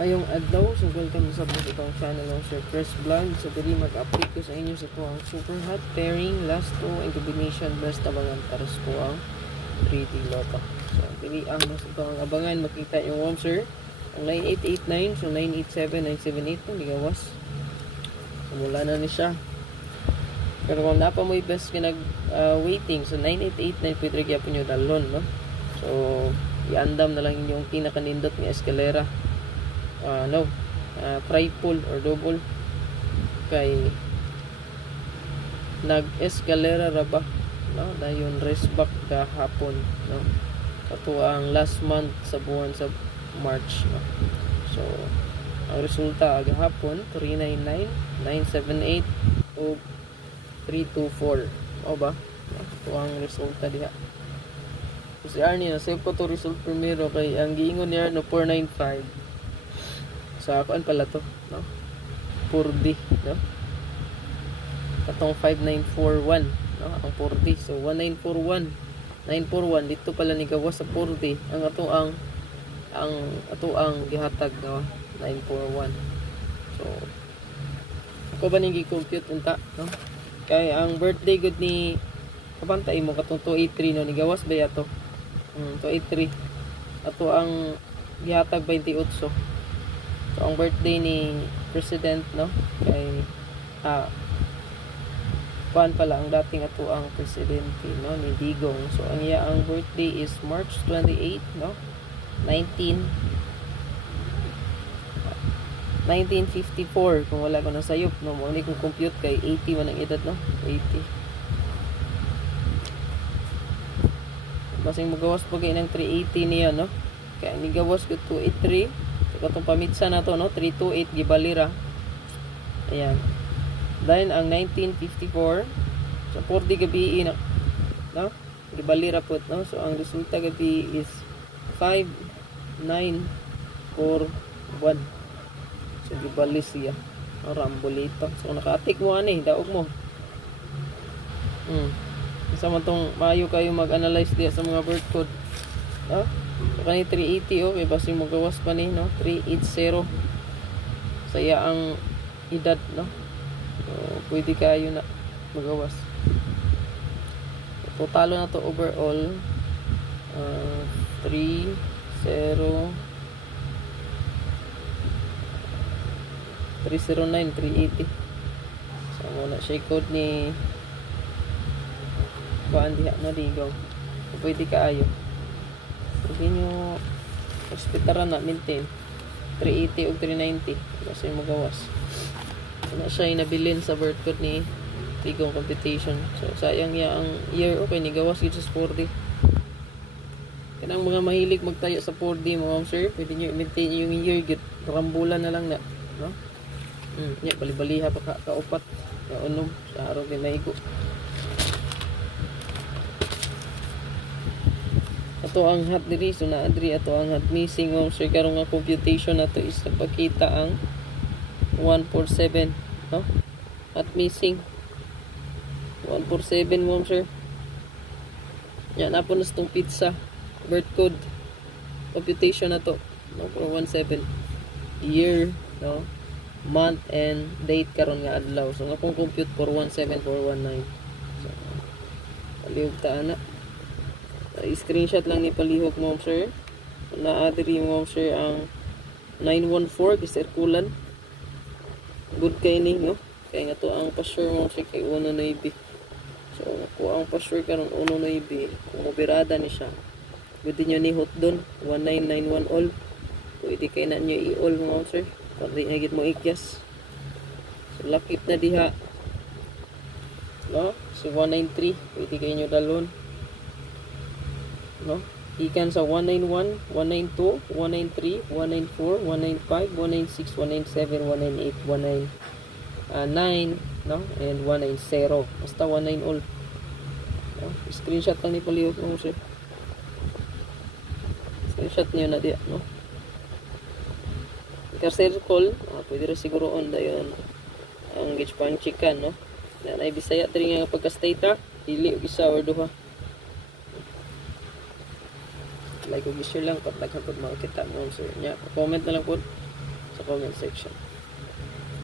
Ngayong adlaw, so welcome sa itong channel ng Sir Chris Vlog. So dili mag-update ko sa inyo sa ito ang super hot pairing last 2 and combination best abangan para sa ito ang 3D Lotto. So dili ang mas ito ang abangan, makita yung Womser ang 9889, so 987, 978 kung ligawas. So wala na ni siya. Pero kung napa mo best ka waiting, so 9889 pwede kaya po nyo dalon, no? So iandam na lang inyong pinakanindot ng escalera. Triple or double kay nag-escalera ra ba, no? Dayon race back kahapon, no? Kato ang last month sa buwan sa March, no? So ang resulta gahapon 399, 978 o 324, o ba? Ito ang resulta diha. Si Arnie na save ko to result primero kay ang giingon niya no 495 sa kuan pala to, no? 4D, no? Katong 5941, no? Ang 4D, so 1941 941 dito pala ni gawas sa 4D ang ato ang gihatag, no? 941. So ako ba ning gi-compute unta, no? Kay ang birthday good ni kabantay mo katong 283, no? Ni gawas ba yato 283 ato ang gihatag 28. So ang birthday ni President, no? Kay kuan pala ang dating ato ang presidente, no? Ni Digong. So ang iya ang birthday is March 28, no? 1954 kung wala ko nasayop, no? Mo ni kong compute kay 80 man ang edad, no? 80. Basing magawas pa kay ng 380 niya, no? Kaya ni gawas ko 283. Katong pamitsa na to, no? 328 gibalira. Ayan. Then ang 1954 sa 40 gabi na, no? Gibalira po, no? So ang resulta gabi is 5941. So gibalis siya. Rambolito. So naka-atik mo ani, daog mo. Isa man tong maayo kayo mag-analyze diya sa mga birth code. No? So kani 380, okay, basi magawas pa ni, no? 380 saya ang edad, no? So pwede kayo na magawas. So, totalo na to overall 30 309 380. So muna siya code ni baan diha na ligaw. So, pwede kayo pwede nyo hospitaran na maintain 380 o 390 kasi magawas. So na siya inabilin sa birth code ni Tigong Computation. So sayang ya ang year, okay ni gawas yun sa 4D. Kanang mga mahilig magtayo sa 4D mga sir, pwede nyo i-maintain yung year git rambulan na lang na, no? Ya bali-baliha pa kaupat kaunom sa araw kay maigo. Ato ang hot diri, so na adri ato ang hot missing mga sir karong nga computation nato is nagpakita ang 147, no? Hot missing 147 mga sir. Yan na po na itong pizza birth code computation na to, no? 417 year, no? Month and date karon nga adlaw. So nga kung compute 417 419. So palihog ta ana. Screenshot lang ni palihog mo sir. Na adri mo sir ang 914 gisirkulan. Good kay ni, no? Kay nga to ang pa-sure mo sir kay uno na ibi. So kung ang pa-sure karon uno na ibi, kung operada ni siya, pwede nyo ni hot doon 1991 all. Pwede kay na nyo i-all mo sir. Pwede agit mo ikyas. So lakip na diha, no? So 193 pwede kayo nyo dalon, no? Ikan sa 191, 192, 193, 194, 195, 196, 197, 198, 199, no? And 190. Basta 19 all, no? Screenshot lang ni palihog mo sir. Screenshot niyo na diya, no? Circle, pwede rin siguro on dayon ang gauge panchikan, no? Na ay Bisaya diri nga pagka-state, dili og isa or duha. Like og share lang pag naghapon makita mo sir nya. Comment na lang po sa comment section.